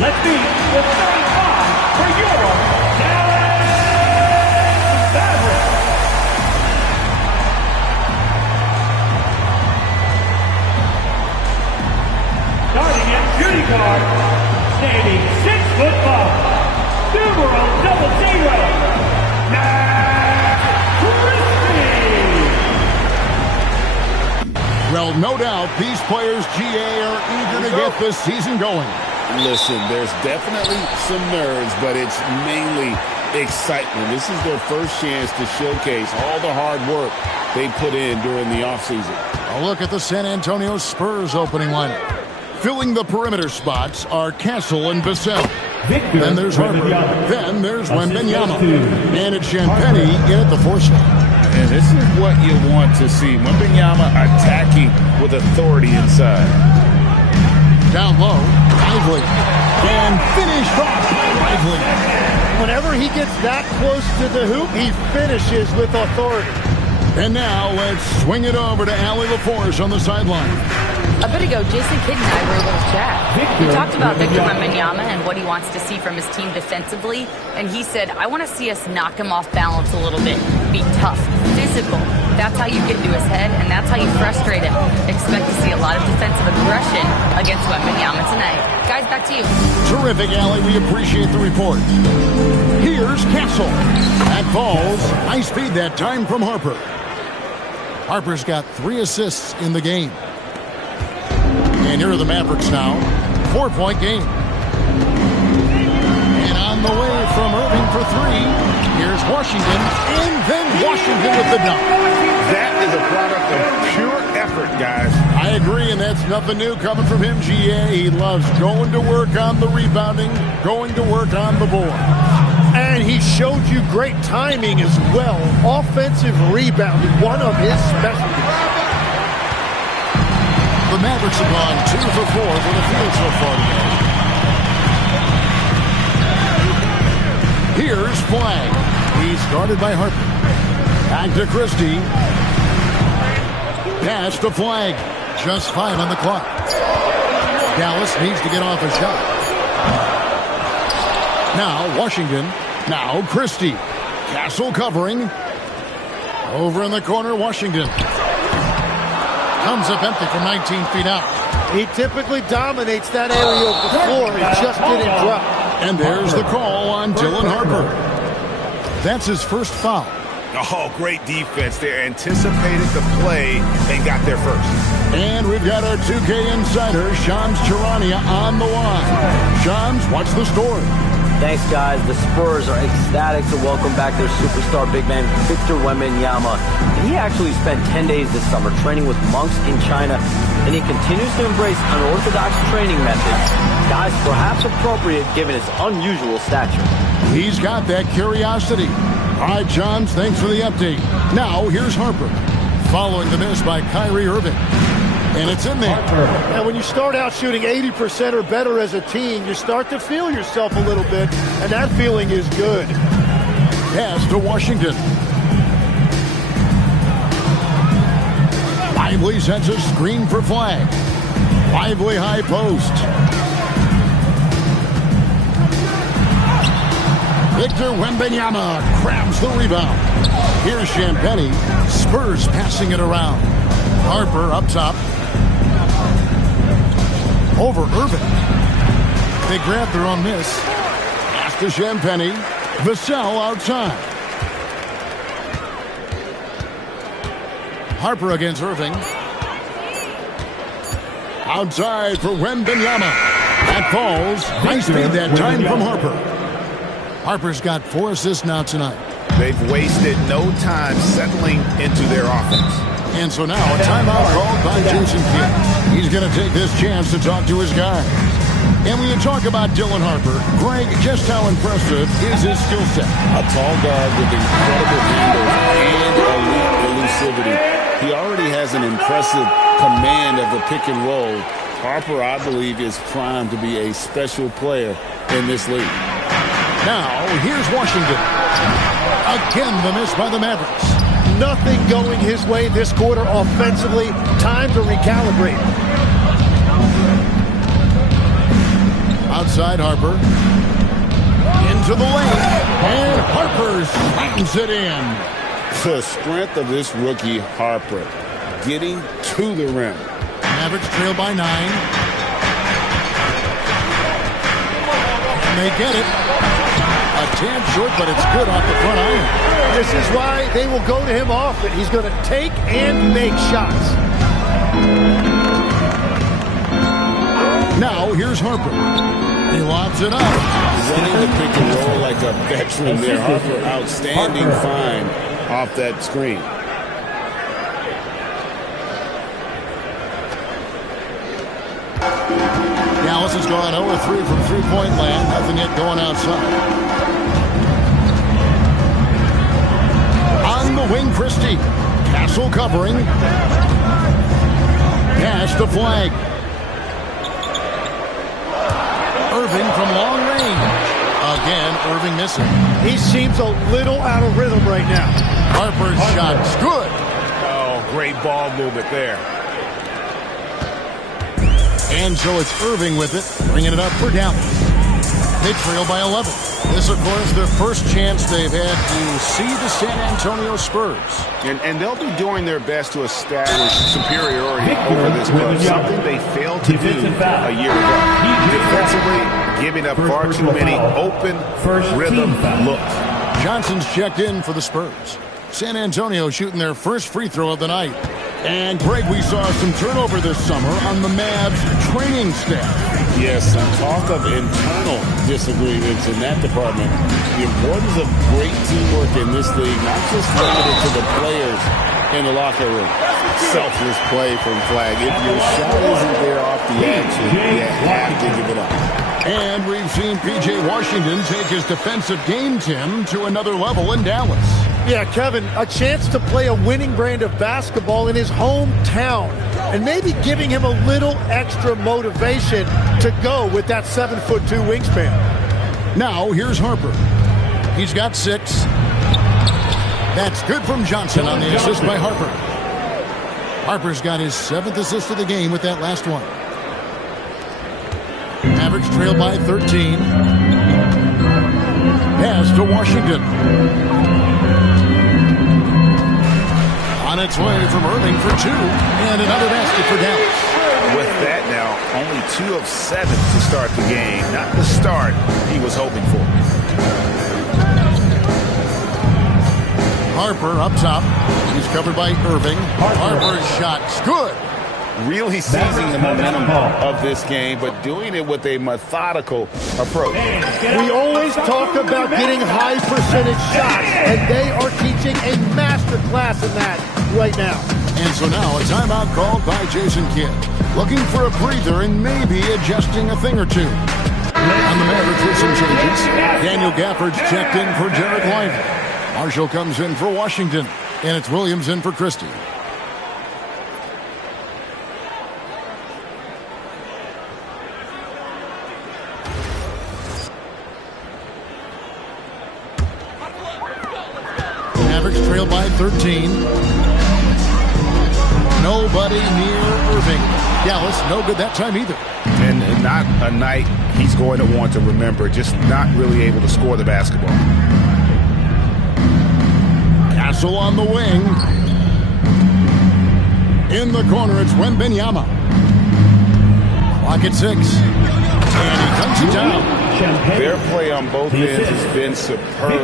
Let's meet the 35 for Europe, Dallas Mavericks. Starting at shooting guard, standing 6'5", numero 00, Well, no doubt these players, GA, are eager to get this season going. Listen, there's definitely some nerves, but it's mainly excitement. This is their first chance to showcase all the hard work they put in during the offseason. A look at the San Antonio Spurs opening lineup. Filling the perimeter spots are Castle and Vassell. Then there's Harper. Then there's Wembanyama. And it's Champagnie in at the 4 spot. And this is what you want to see. Wembanyama attacking with authority inside. Down low, Lively. And finished off by Lively. Whenever he gets that close to the hoop, he finishes with authority. And now let's swing it over to Allie LaForce on the sideline. A bit ago, Jason Kidd and I were a little chat. We talked about Victor Wembanyama and what he wants to see from his team defensively, and he said, I want to see us knock him off balance a little bit, be tough, physical. That's how you get into his head, and that's how you frustrate him. Expect to see a lot of defensive aggression against Wembanyama tonight. Guys, back to you. Terrific, Allie. We appreciate the report. Here's Castle. That falls. High speed that time from Harper. Harper's got 3 assists in the game. And here are the Mavericks now. 4-point game. And on the way from Irving for 3. Here's Washington. And then Washington with the dunk. That is a product of pure effort, guys. I agree, and that's nothing new coming from him, GA. He loves going to work on the rebounding, going to work on the board. And he showed you great timing as well. Offensive rebounding, one of his specialties. The Mavericks have gone 2 for 4 for the field so far today. Here's Flagg. He's guarded by Harper. Back to Christie. Pass to Flagg. Just 5 on the clock. Dallas needs to get off a shot. Now Washington. Now Christie. Castle covering. Over in the corner, Washington. Comes up empty from 19 feet out. He typically dominates that area of the floor. He just didn't drop. And there's the call on Dylan Harper. That's his first foul. Oh, great defense. They anticipated the play and got there first. And we've got our 2K insider, Shams Charania, on the line. Shams, what's the story? Thanks, guys. The Spurs are ecstatic to welcome back their superstar big man, Victor Wembanyama. And he actually spent 10 days this summer training with monks in China, and he continues to embrace unorthodox training methods. Guys, perhaps appropriate given his unusual stature. He's got that curiosity. All right, Johns, thanks for the update. Now, here's Harper, following the miss by Kyrie Irving. And it's in there. And when you start out shooting 80% or better as a team, you start to feel yourself a little bit, and that feeling is good. Pass to Washington. Lively sets a screen for Flagg. Lively high post. Victor Wembanyama grabs the rebound. Here's Champagnie. Spurs passing it around. Harper up top. Over Irving. They grab their own miss. Pass to Champagnie. Vassell outside. Harper against Irving. Outside for Wembanyama. That falls. Nice speed that time from Harper. Harper's got 4 assists now tonight. They've wasted no time settling into their offense. And so now a timeout called by Jason Kidd. He's going to take this chance to talk to his guys. And when you talk about Dylan Harper, Greg, just how impressive is his skill set? A tall guard with incredible handle and elite elusivity. He already has an impressive command of the pick and roll. Harper, I believe, is primed to be a special player in this league. Now, here's Washington. Again, the miss by the Mavericks. Nothing going his way this quarter offensively. Time to recalibrate. Outside Harper. Into the lane. And Harper slams it in. The strength of this rookie, Harper, getting to the rim. Mavericks trail by 9. And they get it. A tad short, but it's good off the front iron. This is why they will go to him often. He's going to take and make shots. Now here's Harper. He lobs it up. Running the pick and roll like a veteran there. Harper, outstanding find off that screen. Dallas has gone 0-3 from three-point land. Nothing yet going outside. On the wing, Christie. Castle covering. Pass the flag. Irving from long range. Again, Irving missing. He seems a little out of rhythm right now. Harper's shot's good. Oh, great ball movement there. And so it's Irving with it, bringing it up for Dallas. They trail by 11. This, of course, their first chance they've had to see the San Antonio Spurs. And they'll be doing their best to establish superiority over this club, something they failed to do a year ago. Defensively, giving up far too many open rhythm looks. Johnson's checked in for the Spurs. San Antonio shooting their first free throw of the night. And, Greg, we saw some turnover this summer on the Mavs training staff. Yes, some talk of internal disagreements in that department. The importance of great teamwork in this league, not just limited to the players in the locker room. Selfless play from Flag. If your shot isn't there off the action, you have to give it up. And we've seen P.J. Washington take his defensive game, Tim, to another level in Dallas. Yeah, Kevin, a chance to play a winning brand of basketball in his hometown and maybe giving him a little extra motivation to go with that 7'2" wingspan. Now, here's Harper. He's got 6. That's good from Johnson on the assist by Harper. Harper's got his 7th assist of the game with that last one. Mavericks trail by 13. Pass to Washington. On its way from Irving for 2. And another basket for Dallas. With that now, only 2 of 7 to start the game. Not the start he was hoping for. Harper up top. He's covered by Irving. Harper's shot's good. Really seizing the momentum of this game, but doing it with a methodical approach. We always talk about getting high percentage shots, and they are teaching a master class in that right now. And so now a timeout called by Jason Kidd. Looking for a breather and maybe adjusting a thing or two. On the Mavericks with some changes. Daniel Gafford's checked in for Jared Lively. Marshall comes in for Washington. And it's Williams in for Christie. Mavericks trail by 13. Nobody near Irving. Dallas, no good that time either. And not a night he's going to want to remember, just not really able to score the basketball. Castle on the wing. In the corner, it's Wembanyama. Clock at 6. And he comes it down. Their play on both ends has been superb.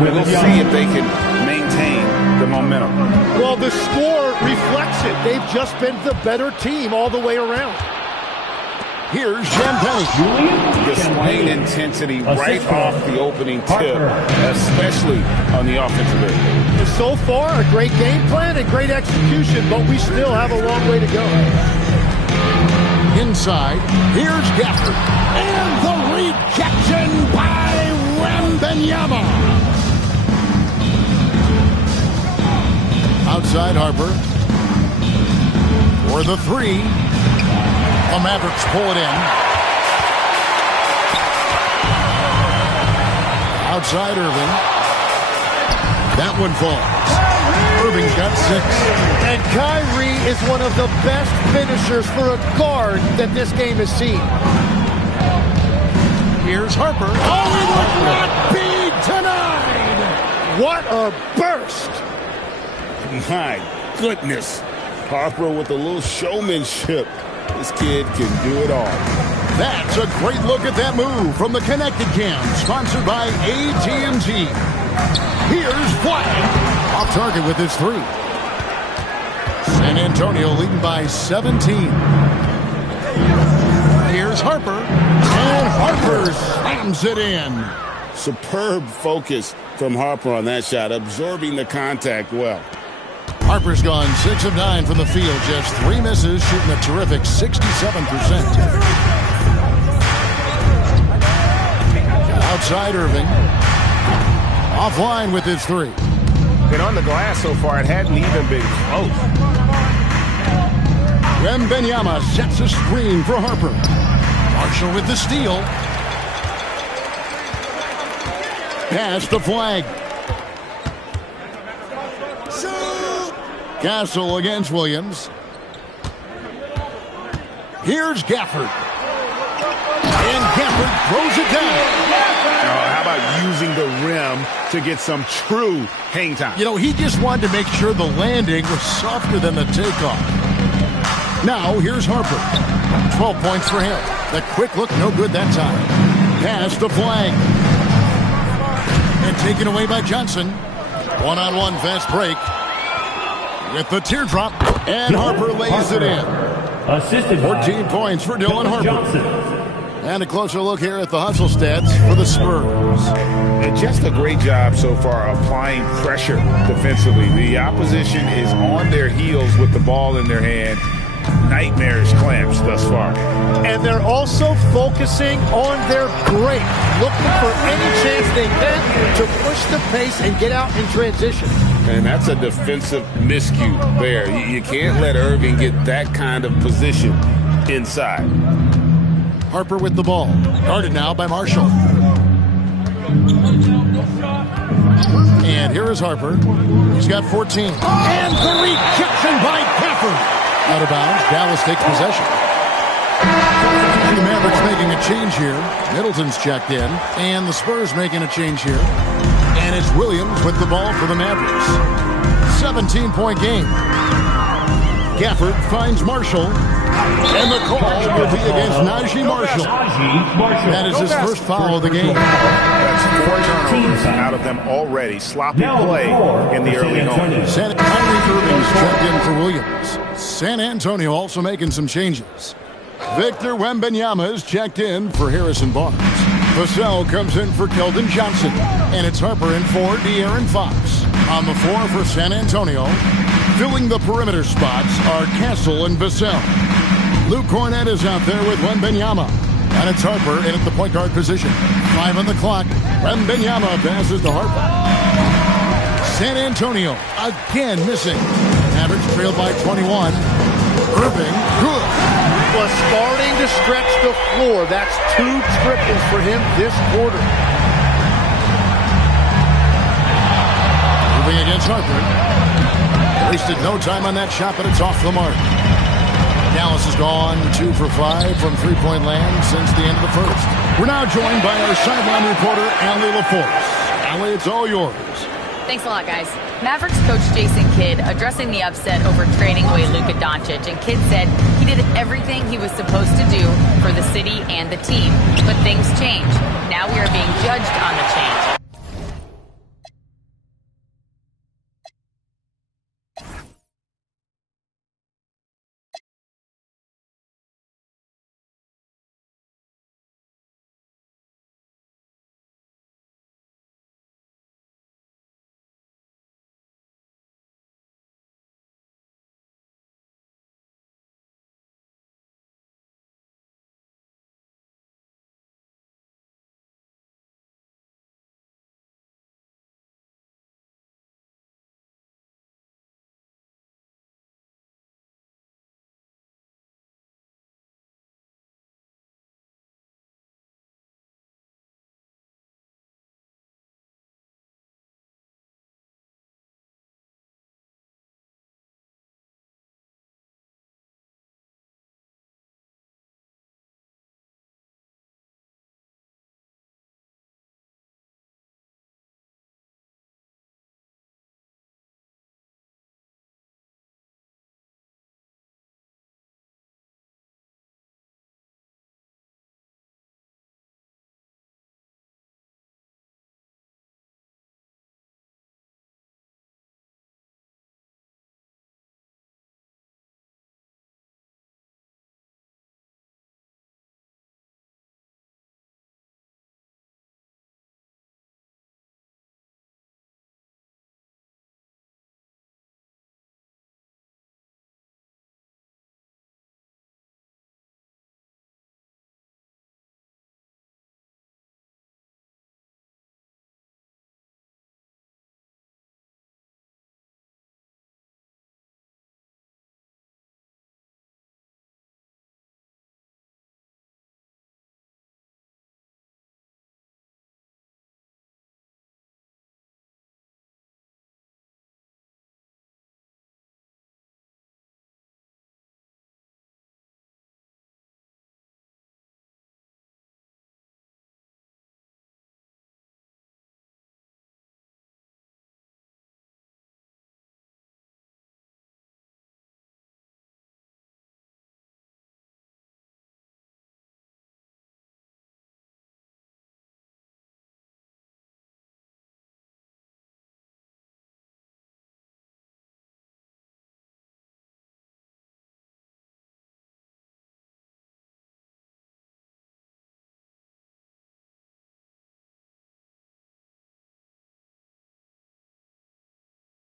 We'll see if they can maintain the momentum. Well, the score reflects it. They've just been the better team all the way around. Here's Champagne. Displaying intensity right off the opening tip, especially on the offensive end. So far, a great game plan and great execution, but we still have a long way to go. Inside, here's Gafford. And the rejection by Wembanyama. Outside Harper. For the 3. The Mavericks pull it in. Outside Irving. That one falls. Irving's got 6. And Kyrie is one of the best finishers for a guard that this game has seen. Here's Harper. Oh, he will not be denied. What a burst. My goodness. Harper with a little showmanship. This kid can do it all. That's a great look at that move from the Connected Cam, sponsored by AT&T. Here's Flag. Off target with his 3. San Antonio leading by 17. Here's Harper. And Harper slams it in. Superb focus from Harper on that shot, absorbing the contact well. Harper's gone 6 of 9 from the field, just 3 misses, shooting a terrific 67%. Outside Irving. Offline with his 3. And on the glass so far, it hadn't even been close. Wembanyama sets a screen for Harper. Marshall with the steal. Pass to Flag. Castle against Williams. Here's Gafford. And Gafford throws it down. How about using the rim to get some true hang time? You know, he just wanted to make sure the landing was softer than the takeoff. Now, here's Harper. 12 points for him. The quick look, no good that time. Pass to Flag. And taken away by Johnson. One-on-one fast break. With the teardrop. And Harper lays it in. Assisted 14 points for Dylan Harper. Johnson. And a closer look here at the hustle stats for the Spurs. And just a great job so far applying pressure defensively. The opposition is on their heels with the ball in their hand. Nightmarish clamps thus far. And they're also focusing on their break, looking for any chance they get to push the pace and get out in transition. And that's a defensive miscue there. You can't let Irving get that kind of position inside. Harper with the ball. Guarded now by Marshall. And here is Harper. He's got 14. And the rejection by Gafford. Out of bounds. Dallas takes possession. And the Mavericks making a change here. Middleton's checked in. And the Spurs making a change here. And it's Williams with the ball for the Mavericks. 17-point game. Gafford finds Marshall. And the call will be against Najee Marshall. That is his first foul of the game. That's 4 turnovers out of them already. Sloppy play in the early going. Kyrie Irving's checked in for Williams. San Antonio also making some changes. Victor Wembanyama is checked in for Harrison Barnes. Vassell comes in for Keldon Johnson. And it's Harper in for De'Aaron Fox. On the floor for San Antonio, filling the perimeter spots are Castle and Vassell. Luke Cornett is out there with Wembanyama. And it's Harper in at the point guard position. 5 on the clock. Wembanyama passes to Harper. San Antonio again missing. Mavericks trailed by 21. Irving, good. Was starting to stretch the floor. That's 2 triples for him this quarter. Irving against Harper. Wasted no time on that shot, but it's off the mark. Dallas has gone 2 for 5 from three-point land since the end of the first. We're now joined by our sideline reporter, Allie LaForce. Allie, it's all yours. Thanks a lot, guys. Mavericks coach Jason Kidd addressing the upset over trading away Luka Doncic, and Kidd said he did everything he was supposed to do for the city and the team. But things change. Now we are being judged on the change.